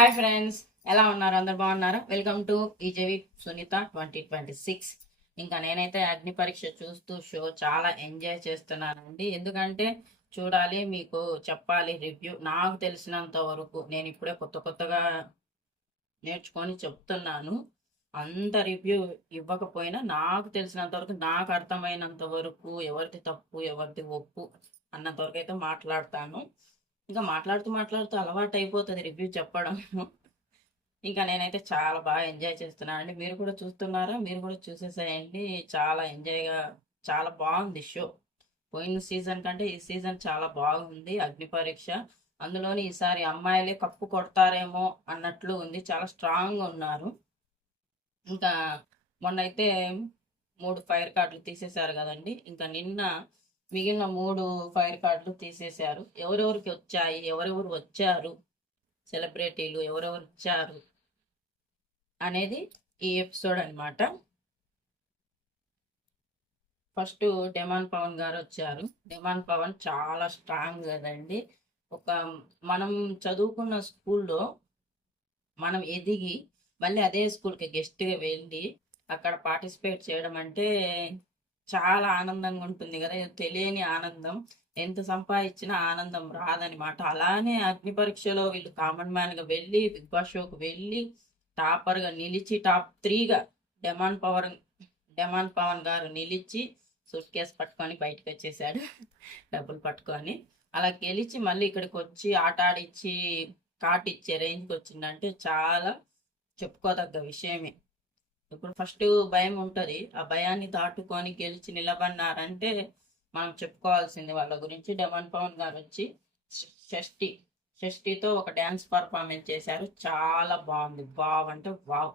Hi friends, ఎలా ఉన్నారు? అందరు బాగున్నారా? Welcome to EJV Sunitha 2026. ఇంకా నేనైతే అగ్ని పరీక్ష చూస్తూ షో చాలా ఎంజాయ్ చేస్తున్నానండి. ఎందుకంటే చూడాలి, మీకు చెప్పాలి రివ్యూ. నాకు తెలిసినంత వరకు నేను ఇప్పుడే కొత్తగా నేర్చుకొని చెప్తున్నాను. అంత రివ్యూ ఇవ్వకపోయినా నాకు తెలిసినంత వరకు, నాకు అర్థమైనంత వరకు ఎవరిది తప్పు ఎవరిది ఒప్పు అన్నంత వరకు అయితే మాట్లాడతాను. ఇంకా మాట్లాడుతూ అలవాటు అయిపోతుంది రివ్యూ చెప్పడం. ఇంకా నేనైతే చాలా బాగా ఎంజాయ్ చేస్తున్నాను అండి. మీరు కూడా చూస్తున్నారా? మీరు కూడా చూసేసేయండి. చాలా ఎంజాయ్గా, చాలా బాగుంది షో. పోయిన సీజన్ కంటే ఈ సీజన్ చాలా బాగుంది అగ్ని పరీక్ష. అందులోని ఈసారి అమ్మాయిలే కప్పు కొడతారేమో అన్నట్లు ఉంది. చాలా స్ట్రాంగ్ ఉన్నారు. ఇంకా మొన్నైతే 3 ఫైర్ కార్డులు తీసేశారు కదండి. ఇంకా నిన్న మిగిలిన 3 ఫైర్ కార్డులు తీసేశారు. ఎవరెవరికి వచ్చాయి, ఎవరెవరు వచ్చారు, సెలబ్రిటీలు ఎవరెవరు వచ్చారు అనేది ఈ ఎపిసోడ్ అనమాట. ఫస్ట్ డెమాన్ పవన్ గారు వచ్చారు. డెమాన్ పవన్ చాలా స్ట్రాంగ్ కదండి. ఒక మనం చదువుకున్న స్కూల్లో మనం ఎదిగి మళ్ళీ అదే స్కూల్కి గెస్ట్గా వెళ్ళి అక్కడ పార్టిసిపేట్ చేయడం అంటే చాలా ఆనందంగా ఉంటుంది కదా. తెలియని ఆనందం. ఎంత సంపాదించినా ఆనందం రాదనమాట. అలానే అగ్ని పరీక్షలో వీళ్ళు కామన్ మ్యాన్గా వెళ్ళి బిగ్ బాస్ షోకి వెళ్ళి టాపర్గా నిలిచి టాప్ 3గా డెమాన్ పవన్ గారు నిలిచి సూట్ కేసు పట్టుకొని బయటకు వచ్చేసాడు. డబ్బులు పట్టుకొని అలా గెలిచి మళ్ళీ ఇక్కడికి వచ్చి ఆట ఆడిచ్చి కాటిచ్చే రేంజ్కి వచ్చిందంటే చాలా చెప్పుకోదగ్గ విషయమే. ఇప్పుడు ఫస్ట్ భయం ఉంటుంది. ఆ భయాన్ని దాటుకొని గెలిచి నిలబడినారంటే మనం చెప్పుకోవాల్సింది వాళ్ళ గురించి. డెమాన్ పవన్ గారు వచ్చి షష్ఠి షష్ఠితో ఒక డ్యాన్స్ పర్ఫార్మెన్స్ చేశారు. చాలా బాగుంది. వావ్ అంటే వావ్,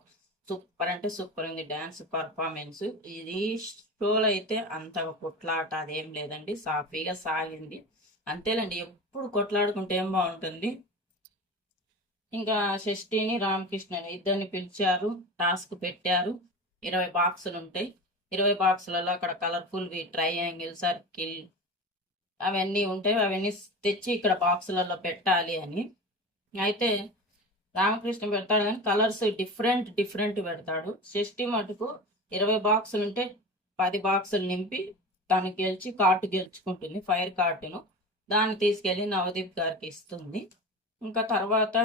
సూపర్ అంటే సూపర్ ఉంది డ్యాన్స్ పర్ఫార్మెన్స్. ఇది షోలో అయితే అంత కొట్లాట అదేం లేదండి, సాఫీగా సాగింది. అంతేలేండి, ఎప్పుడు కొట్లాడుకుంటే ఏం బాగుంటుంది. ఇంకా షష్ఠిని రామకృష్ణని ఇద్దరిని పిలిచారు. టాస్క్ పెట్టారు. 20 బాక్సులు ఉంటాయి. 20 బాక్సులలో అక్కడ కలర్ఫుల్వి ట్రయాంగిల్, సర్కిల్ అవన్నీ ఉంటాయి. అవన్నీ తెచ్చి ఇక్కడ బాక్సులలో పెట్టాలి అని. అయితే రామకృష్ణ పెడతాడు కానీ కలర్స్ డిఫరెంట్ పెడతాడు. షష్ఠి మటుకు 20 బాక్సులు ఉంటే 10 బాక్సులు నింపి తను గెలిచి కార్డు గెలుచుకుంటుంది, ఫైర్ కార్డును. దాన్ని తీసుకెళ్ళి నవదీప్ గారికి ఇస్తుంది. ఇంకా తర్వాత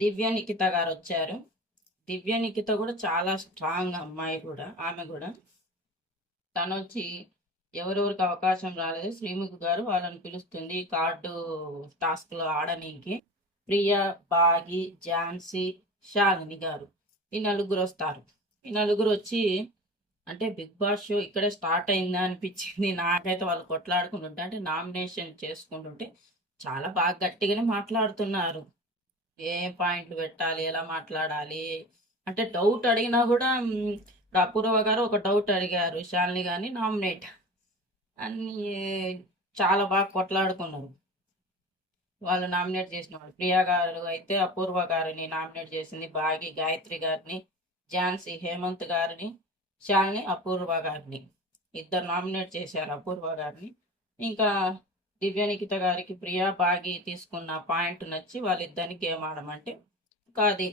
దివ్య నిఖిత గారు వచ్చారు. దివ్య నిఖిత కూడా చాలా స్ట్రాంగ్ అమ్మాయి కూడా. ఆమె కూడా తను వచ్చి ఎవరెవరికి అవకాశం రాలేదు శ్రీముఖి గారు వాళ్ళని పిలుస్తుంది కార్డు టాస్క్లో ఆడనీకి. ప్రియా, బాగి, ఝాన్సీ, శాలిని గారు, ఈ నలుగురు వస్తారు. ఈ నలుగురు వచ్చి అంటే బిగ్ బాస్ షో ఇక్కడే స్టార్ట్ అయిందా అనిపించింది నాకైతే. వాళ్ళు కొట్లాడుకుంటుంటే అంటే నామినేషన్ చేసుకుంటుంటే చాలా బాగా గట్టిగానే మాట్లాడుతున్నారు. ఏ పాయింట్లు పెట్టాలి, ఎలా మాట్లాడాలి అంటే డౌట్ అడిగినా కూడా అపూర్వ గారు ఒక డౌట్ అడిగారు శాలిని గారిని నామినేట్ అన్ని. చాలా బాగా కొట్లాడుకున్నారు వాళ్ళు నామినేట్ చేసిన వాళ్ళు. ప్రియా గారు అయితే అపూర్వ గారిని నామినేట్ చేసింది, బాగి గాయత్రి గారిని, ఝాన్సీ హేమంత్ గారిని, శాలిని అపూర్వ గారిని. ఇద్దరు నామినేట్ చేశారు అపూర్వ గారిని. ఇంకా దివ్య నిఖిత గారికి ప్రియా, బాగి తీసుకున్న పాయింట్ నచ్చి వాళ్ళిద్దరిని గేమ్ ఆడమంటే ఇంకా అది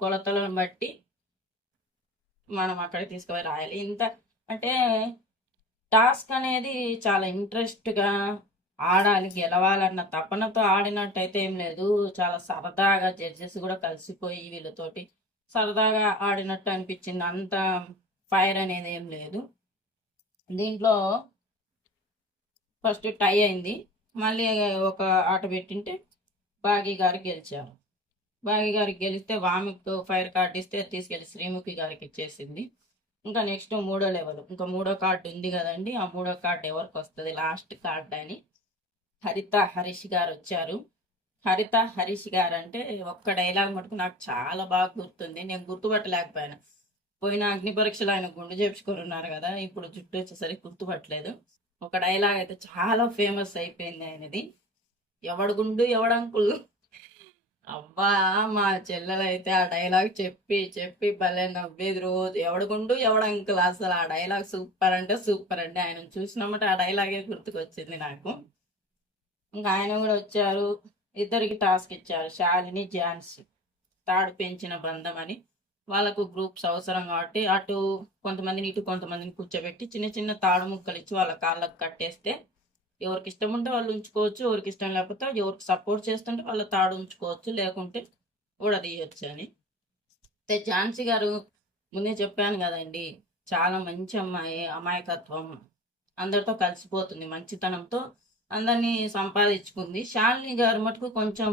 కొలతలను బట్టి మనం అక్కడికి తీసుకుపోయి రాయాలి. ఇంత అంటే టాస్క్ అనేది చాలా ఇంట్రెస్ట్గా ఆడాలి, గెలవాలన్న తపనతో ఆడినట్టయితే ఏం లేదు. చాలా సరదాగా జడ్జెస్ కూడా కలిసిపోయి వీళ్ళతోటి సరదాగా ఆడినట్టు అనిపించింది. అంత ఫైర్ అనేది ఏం లేదు దీంట్లో. ఫస్ట్ టై అయింది. మళ్ళీ ఒక ఆట పెట్టింటే బాగి గారు గెలిచారు. బాగి గారికి గెలిస్తే వామికి ఫైర్ కార్డు ఇస్తే తీసుకెళ్ళి శ్రీముఖి గారికి ఇచ్చేసింది. ఇంకా నెక్స్ట్ 3వ లెవెల్, ఇంకా 3వ కార్డు ఉంది కదండి. ఆ 3వ కార్డు ఎవరికి వస్తుంది, లాస్ట్ కార్డు అని హరిత హరీష్ గారు వచ్చారు. హరిత హరీష్ గారు అంటే ఒక్క డైలాగ్ మటుకు నాకు చాలా బాగా గుర్తుంది. నేను గుర్తుపట్టలేకపోయాను. పోయిన అగ్ని పరీక్షలు ఆయన గుండు చేపించుకొని ఉన్నారు కదా, ఇప్పుడు జుట్టు వచ్చేసరికి గుర్తుపట్టలేదు. ఒక డైలాగ్ అయితే చాలా ఫేమస్ అయిపోయింది ఆయనది, ఎవడు గుండు ఎవడంకుల్. అబ్బా, మా చెల్లెలైతే ఆ డైలాగ్ చెప్పి చెప్పి భలే నవ్వేది రోజు. ఎవడుగుండు ఎవడంకుల్, అసలు ఆ డైలాగ్ సూపర్ అంటే సూపర్ అండి. ఆయన చూసినామంటే ఆ డైలాగే గుర్తుకొచ్చింది నాకు. ఇంకా ఆయన కూడా వచ్చారు. ఇద్దరికి టాస్క్ ఇచ్చారు, శాలిని ఝాన్సీ. తాడు పెంచిన బంధం అని. వాళ్ళకు గ్రూప్స్ అవసరం కాబట్టి అటు కొంతమందిని ఇటు కొంతమందిని కూర్చోబెట్టి చిన్న చిన్న తాడు ముక్కలు ఇచ్చి వాళ్ళ కాళ్ళకు కట్టేస్తే ఎవరికి ఇష్టం ఉంటే వాళ్ళు ఉంచుకోవచ్చు, ఎవరికి ఇష్టం లేకపోతే ఎవరికి సపోర్ట్ చేస్తుంటే వాళ్ళ తాడు ఉంచుకోవచ్చు, లేకుంటే ఊడదీయొచ్చు అని. అయితే ఝాన్సీ గారు ముందే చెప్పాను కదండి, చాలా మంచి అమ్మాయి, అమాయకత్వం, అందరితో కలిసిపోతుంది, మంచితనంతో అందరినీ సంపాదించుకుంది. శాలిని గారు మటుకు కొంచెం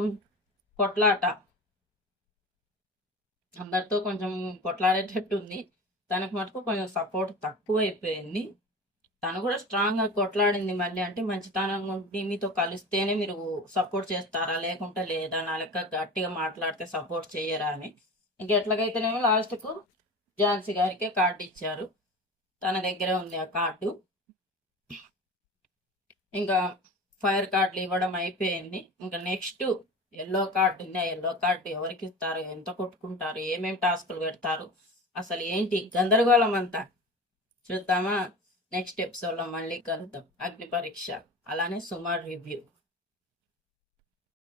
కొట్లాట, అందరితో కొంచెం కొట్లాడేటట్టు ఉంది. తనకు మటుకు కొంచెం సపోర్ట్ తక్కువ అయిపోయింది. తను కూడా స్ట్రాంగ్గా కొట్లాడింది. మళ్ళీ అంటే మంచితనం ఉండి మీతో కలిస్తేనే మీరు సపోర్ట్ చేస్తారా, లేకుంటే లేదా, నా లెక్క గట్టిగా మాట్లాడితే సపోర్ట్ చేయరా అని. ఇంకెట్లాగైతేనేమో లాస్ట్కు ఝాన్సీ గారికే కార్డు ఇచ్చారు. తన దగ్గరే ఉంది ఆ కార్డు. ఇంకా ఫైర్ కార్డులు ఇవ్వడం అయిపోయింది. ఇంకా నెక్స్ట్ ఎల్లో కార్డు ఉంది. ఆ ఎల్లో కార్డు ఎవరికి ఇస్తారు, ఎంత కొట్టుకుంటారు, ఏమేమి టాస్కులు పెడతారు, అసలు ఏంటి గందరగోళం అంతా చూద్దామా? నెక్స్ట్ ఎపిసోడ్లో మళ్ళీ కలుద్దాం. అగ్ని పరీక్ష అలానే సుమార్ రివ్యూ.